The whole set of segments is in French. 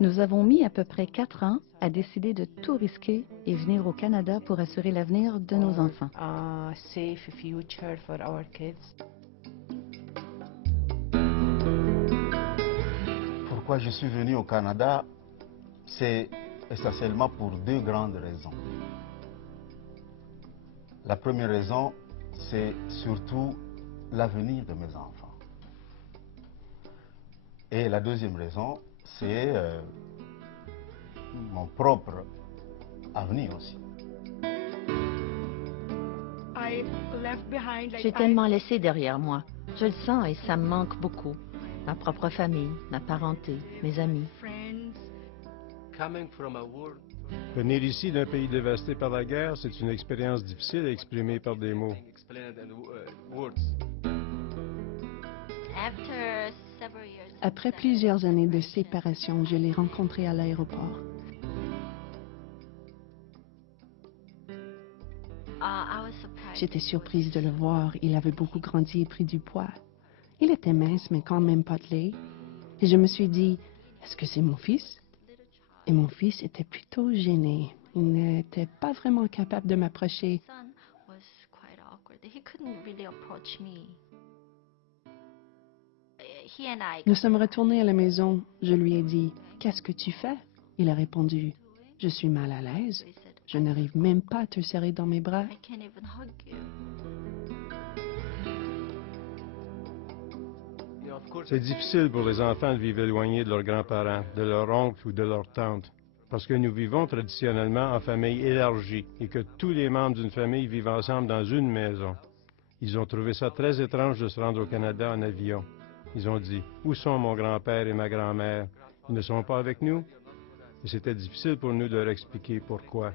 Nous avons mis à peu près 4 ans à décider de tout risquer et venir au Canada pour assurer l'avenir de nos enfants. Pourquoi je suis venu au Canada, c'est essentiellement pour 2 grandes raisons. La première raison, c'est surtout l'avenir de mes enfants. Et la deuxième raison, c'est mon propre avenir aussi. J'ai tellement laissé derrière moi. Je le sens et ça me manque beaucoup. Ma propre famille, ma parenté, mes amis. Venir ici d'un pays dévasté par la guerre, c'est une expérience difficile à exprimer par des mots. Après plusieurs années de séparation, je l'ai rencontré à l'aéroport. J'étais surprise de le voir. Il avait beaucoup grandi et pris du poids. Il était mince, mais quand même potelé. Et je me suis dit, est-ce que c'est mon fils? Et mon fils était plutôt gêné. Il n'était pas vraiment capable de m'approcher. Nous sommes retournés à la maison. Je lui ai dit, qu'est-ce que tu fais? Il a répondu, je suis mal à l'aise. Je n'arrive même pas à te serrer dans mes bras. C'est difficile pour les enfants de vivre éloignés de leurs grands-parents, de leurs oncles ou de leurs tantes, parce que nous vivons traditionnellement en famille élargie et que tous les membres d'une famille vivent ensemble dans une maison. Ils ont trouvé ça très étrange de se rendre au Canada en avion. Ils ont dit, où sont mon grand-père et ma grand-mère? Ils ne sont pas avec nous? Et c'était difficile pour nous de leur expliquer pourquoi.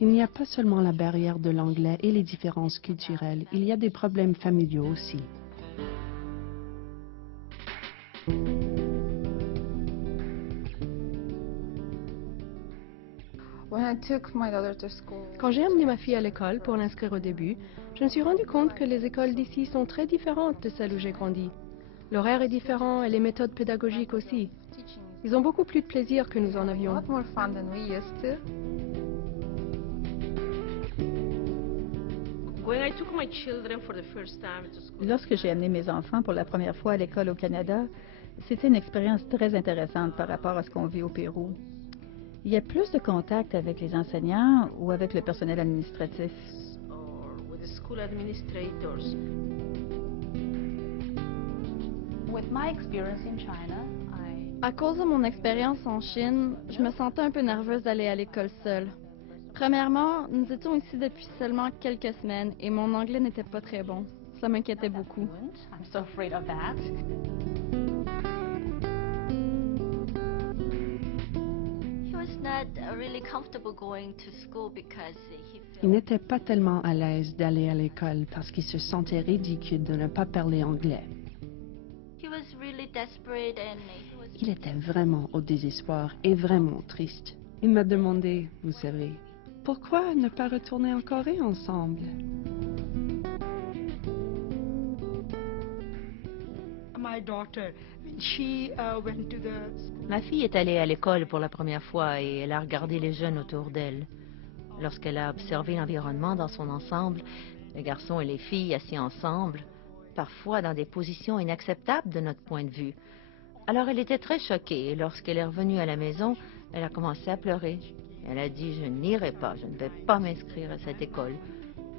Il n'y a pas seulement la barrière de l'anglais et les différences culturelles, il y a des problèmes familiaux aussi. Quand j'ai amené ma fille à l'école pour l'inscrire au début, je me suis rendu compte que les écoles d'ici sont très différentes de celles où j'ai grandi. L'horaire est différent et les méthodes pédagogiques aussi. Ils ont beaucoup plus de plaisir que nous en avions. Lorsque j'ai amené mes enfants pour la première fois à l'école au Canada, c'était une expérience très intéressante par rapport à ce qu'on vit au Pérou. Il y a plus de contact avec les enseignants ou avec le personnel administratif. À cause de mon expérience en Chine, je me sentais un peu nerveuse d'aller à l'école seule. Premièrement, nous étions ici depuis seulement quelques semaines et mon anglais n'était pas très bon. Ça m'inquiétait beaucoup. Il n'était pas tellement à l'aise d'aller à l'école parce qu'il se sentait ridicule de ne pas parler anglais. Il était vraiment au désespoir et vraiment triste. Il m'a demandé, vous savez, pourquoi ne pas retourner en Corée ensemble? Ma fille est allée à l'école pour la première fois et elle a regardé les jeunes autour d'elle. Lorsqu'elle a observé l'environnement dans son ensemble, les garçons et les filles assis ensemble, parfois dans des positions inacceptables de notre point de vue. Alors elle était très choquée et lorsqu'elle est revenue à la maison, elle a commencé à pleurer. Elle a dit, je n'irai pas, je ne vais pas m'inscrire à cette école.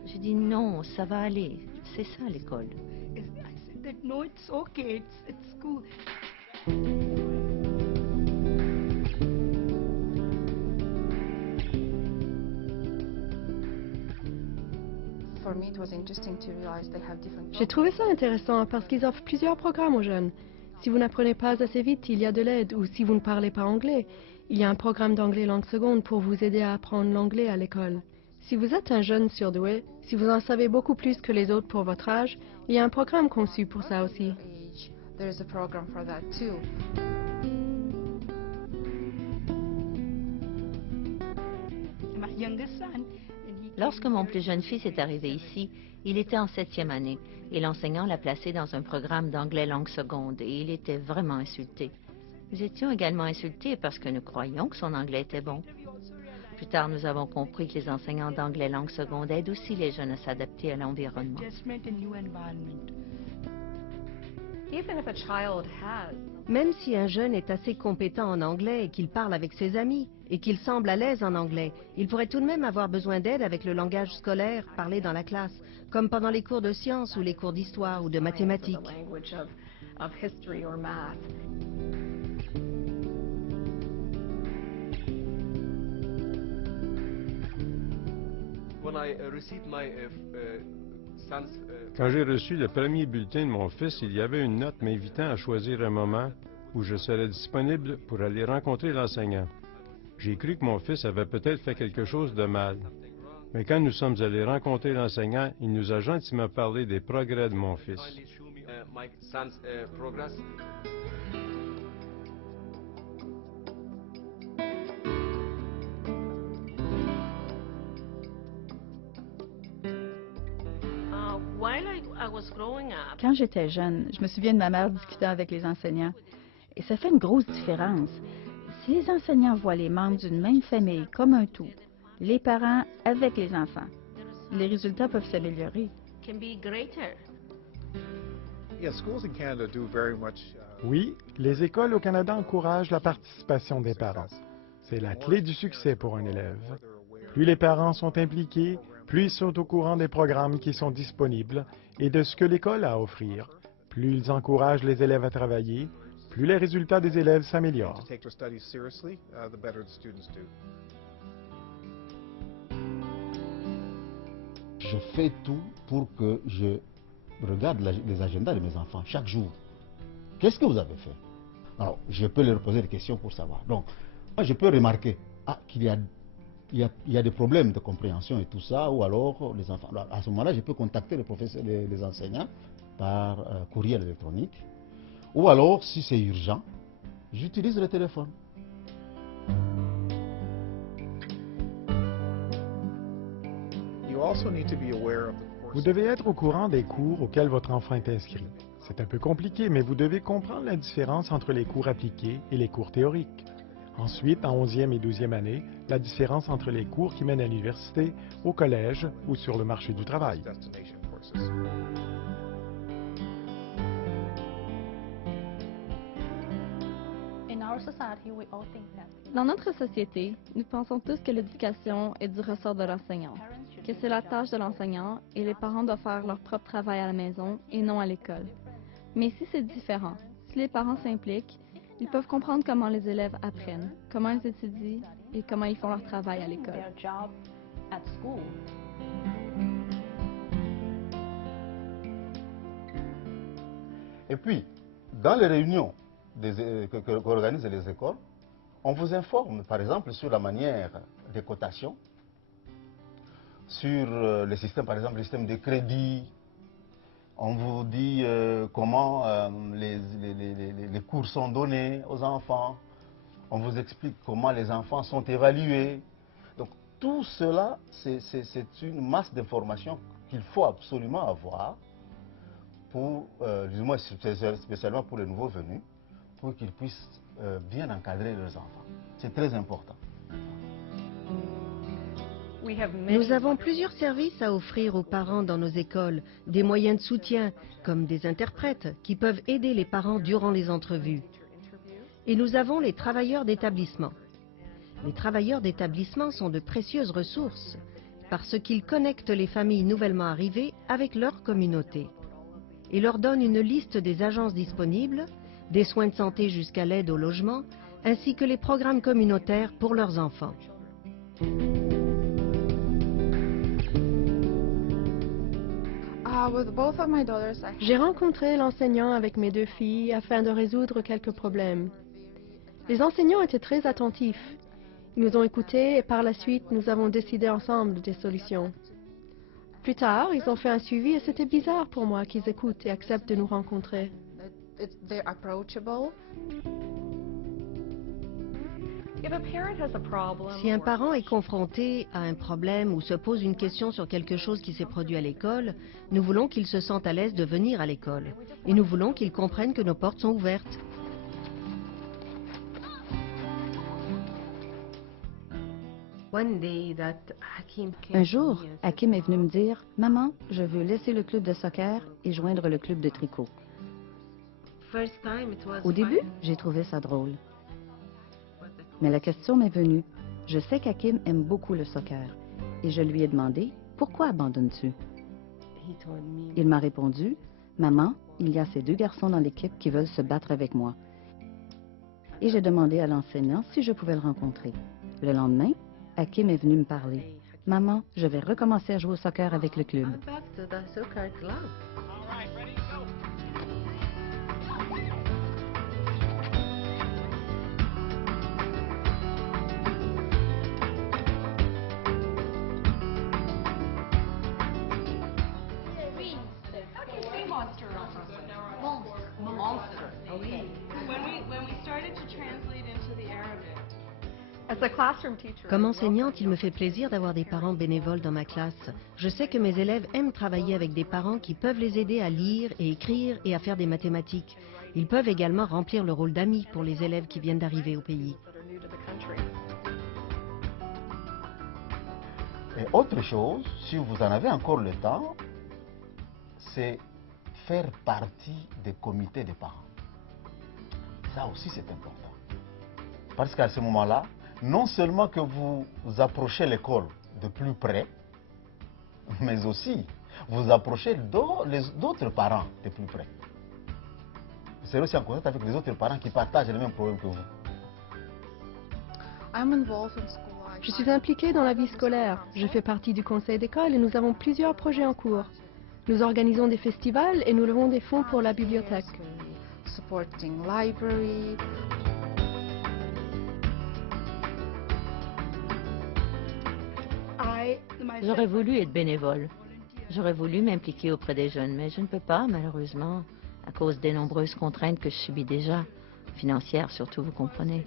J'ai dit, non, ça va aller, c'est ça l'école. J'ai trouvé ça intéressant parce qu'ils offrent plusieurs programmes aux jeunes. Si vous n'apprenez pas assez vite, il y a de l'aide, ou si vous ne parlez pas anglais, il y a un programme d'anglais langue seconde pour vous aider à apprendre l'anglais à l'école. Si vous êtes un jeune surdoué, si vous en savez beaucoup plus que les autres pour votre âge, il y a un programme conçu pour ça aussi. Lorsque mon plus jeune fils est arrivé ici, il était en 7e année et l'enseignant l'a placé dans un programme d'anglais langue seconde et il était vraiment insulté. Nous étions également insultés parce que nous croyions que son anglais était bon. Plus tard, nous avons compris que les enseignants d'anglais langue seconde aident aussi les jeunes à s'adapter à l'environnement. Même si un jeune est assez compétent en anglais et qu'il parle avec ses amis et qu'il semble à l'aise en anglais, il pourrait tout de même avoir besoin d'aide avec le langage scolaire parlé dans la classe, comme pendant les cours de sciences ou les cours d'histoire ou de mathématiques. Quand j'ai reçu le premier bulletin de mon fils, il y avait une note m'invitant à choisir un moment où je serais disponible pour aller rencontrer l'enseignant. J'ai cru que mon fils avait peut-être fait quelque chose de mal. Mais quand nous sommes allés rencontrer l'enseignant, il nous a gentiment parlé des progrès de mon fils. Quand j'étais jeune, je me souviens de ma mère discutant avec les enseignants. Et ça fait une grosse différence. Si les enseignants voient les membres d'une même famille comme un tout, les parents avec les enfants, les résultats peuvent s'améliorer. Oui, les écoles au Canada encouragent la participation des parents. C'est la clé du succès pour un élève. Plus les parents sont impliqués, plus ils sont au courant des programmes qui sont disponibles et de ce que l'école a à offrir. Plus ils encouragent les élèves à travailler, plus les résultats des élèves s'améliorent. Je fais tout pour que je regarde les agendas de mes enfants chaque jour. Qu'est-ce que vous avez fait? Alors, je peux leur poser des questions pour savoir. Donc, moi, je peux remarquer qu'il y a des problèmes de compréhension et tout ça, ou alors les enfants. Alors, à ce moment-là, je peux contacter les professeurs, les enseignants par courriel électronique. Ou alors, si c'est urgent, j'utilise le téléphone. Vous devez être au courant des cours auxquels votre enfant est inscrit. C'est un peu compliqué, mais vous devez comprendre la différence entre les cours appliqués et les cours théoriques. Ensuite, en 11e et 12e année, la différence entre les cours qui mènent à l'université, au collège ou sur le marché du travail. Dans notre société, nous pensons tous que l'éducation est du ressort de l'enseignant, que c'est la tâche de l'enseignant et les parents doivent faire leur propre travail à la maison et non à l'école. Mais ici, c'est différent. Si les parents s'impliquent, ils peuvent comprendre comment les élèves apprennent, comment ils étudient et comment ils font leur travail à l'école. Et puis, dans les réunions qu'organisent les écoles, on vous informe, par exemple, sur la manière des cotations, sur le système, par exemple, le système de crédit. On vous dit comment les cours sont donnés aux enfants. On vous explique comment les enfants sont évalués. Donc, tout cela, c'est une masse d'informations qu'il faut absolument avoir, pour, du moins spécialement pour les nouveaux venus, pour qu'ils puissent bien encadrer leurs enfants. C'est très important. Nous avons plusieurs services à offrir aux parents dans nos écoles, des moyens de soutien, comme des interprètes qui peuvent aider les parents durant les entrevues. Et nous avons les travailleurs d'établissement. Les travailleurs d'établissement sont de précieuses ressources, parce qu'ils connectent les familles nouvellement arrivées avec leur communauté et leur donnent une liste des agences disponibles, des soins de santé jusqu'à l'aide au logement, ainsi que les programmes communautaires pour leurs enfants. J'ai rencontré l'enseignant avec mes deux filles afin de résoudre quelques problèmes. Les enseignants étaient très attentifs. Ils nous ont écoutés et par la suite, nous avons décidé ensemble des solutions. Plus tard, ils ont fait un suivi et c'était bizarre pour moi qu'ils écoutent et acceptent de nous rencontrer. Si un parent est confronté à un problème ou se pose une question sur quelque chose qui s'est produit à l'école, nous voulons qu'il se sente à l'aise de venir à l'école. Et nous voulons qu'il comprenne que nos portes sont ouvertes. Un jour, Hakim est venu me dire « Maman, je veux laisser le club de soccer et joindre le club de tricot. » Au début, j'ai trouvé ça drôle. Mais la question m'est venue. Je sais qu'Hakim aime beaucoup le soccer et je lui ai demandé « Pourquoi abandonnes-tu? » Il m'a répondu « Maman, il y a ces 2 garçons dans l'équipe qui veulent se battre avec moi. » Et j'ai demandé à l'enseignant si je pouvais le rencontrer. Le lendemain, Hakim est venu me parler. « Maman, je vais recommencer à jouer au soccer avec le club. » Comme enseignante, il me fait plaisir d'avoir des parents bénévoles dans ma classe. Je sais que mes élèves aiment travailler avec des parents qui peuvent les aider à lire et écrire et à faire des mathématiques. Ils peuvent également remplir le rôle d'amis pour les élèves qui viennent d'arriver au pays. Et autre chose, si vous en avez encore le temps, c'est faire partie des comités des parents. Ça aussi, c'est important. Parce qu'à ce moment-là, non seulement que vous approchez l'école de plus près, mais aussi vous approchez d'autres parents de plus près. Vous serez aussi en contact avec les autres parents qui partagent les mêmes problèmes que vous. Je suis impliquée dans la vie scolaire. Je fais partie du conseil d'école et nous avons plusieurs projets en cours. Nous organisons des festivals et nous levons des fonds pour la bibliothèque. J'aurais voulu être bénévole. J'aurais voulu m'impliquer auprès des jeunes, mais je ne peux pas, malheureusement, à cause des nombreuses contraintes que je subis déjà, financières surtout, vous comprenez.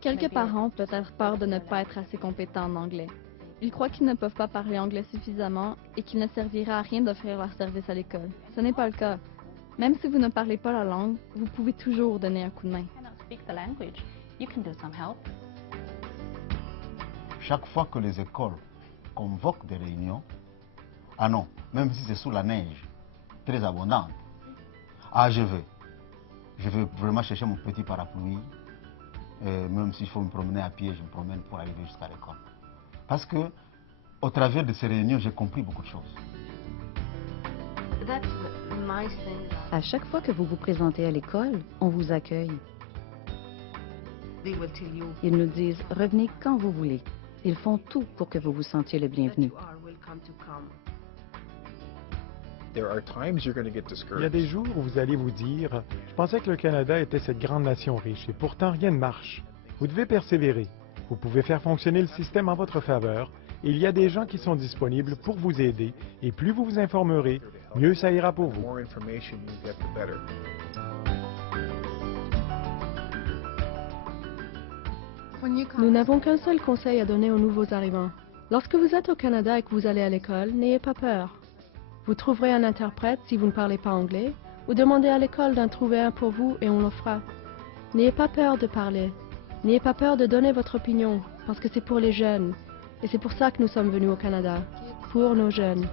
Quelques parents ont peut-être peur de ne pas être assez compétents en anglais. Ils croient qu'ils ne peuvent pas parler anglais suffisamment et qu'il ne servira à rien d'offrir leur service à l'école. Ce n'est pas le cas. Même si vous ne parlez pas la langue, vous pouvez toujours donner un coup de main. Chaque fois que les écoles convoquent des réunions, ah non, même si c'est sous la neige, très abondante, ah je vais vraiment chercher mon petit parapluie, et même s'il faut me promener à pied, je me promène pour arriver jusqu'à l'école. Parce que, au travers de ces réunions, j'ai compris beaucoup de choses. À chaque fois que vous vous présentez à l'école, on vous accueille. Ils nous disent « Revenez quand vous voulez ». Ils font tout pour que vous vous sentiez le bienvenu. Il y a des jours où vous allez vous dire « Je pensais que le Canada était cette grande nation riche et pourtant rien ne marche ». Vous devez persévérer. Vous pouvez faire fonctionner le système en votre faveur. Et il y a des gens qui sont disponibles pour vous aider. Et plus vous vous informerez, mieux ça ira pour vous. Nous n'avons qu'un seul conseil à donner aux nouveaux arrivants. Lorsque vous êtes au Canada et que vous allez à l'école, n'ayez pas peur. Vous trouverez un interprète si vous ne parlez pas anglais, ou demandez à l'école d'en trouver un pour vous et on l'offra. N'ayez pas peur de parler. N'ayez pas peur de donner votre opinion, parce que c'est pour les jeunes. Et c'est pour ça que nous sommes venus au Canada, pour nos jeunes.